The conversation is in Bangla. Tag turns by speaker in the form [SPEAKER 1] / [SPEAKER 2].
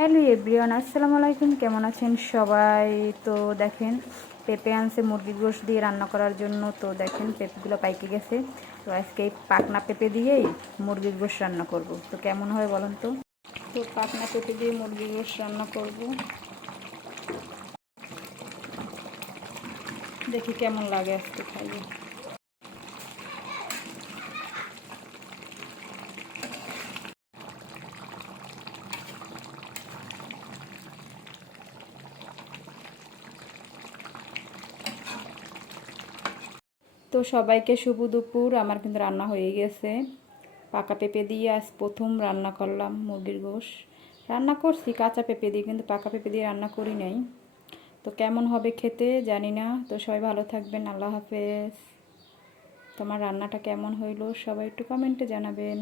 [SPEAKER 1] হ্যালো এভরিওয়ান, আসসালামু আলাইকুম, কেমন আছেন সবাই? তো দেখেন, পেঁপে আনছে, মুরগির গোশ দিয়ে রান্না করার জন্য। তো দেখেন, পেঁপেগুলো পাইকে গেছে। তো আজকে এই পাকনা পেঁপে দিয়েই মুরগির গোশ রান্না করব। তো কেমন হয় বলেন তো? তো পাকনা পেঁপে দিয়ে মুরগির গোশ রান্না করব। দেখি কেমন লাগে আজকে খাইয়ে। তো সবাইকে শুভ দুপুর। আমার কিন্তু রান্না হয়ে গেছে। পাকা পেঁপে দিয়ে আজ প্রথম রান্না করলাম মুরগির গোশ। রান্না করছি, কাঁচা পেঁপে দিয়ে, কিন্তু পাকা পেঁপে দিয়ে রান্না করি নাই। তো কেমন হবে খেতে জানি না। তো সবাই ভালো থাকবেন, আল্লাহ হাফেজ। তোমার রান্নাটা কেমন হইল সবাই একটু কমেন্টে জানাবেন।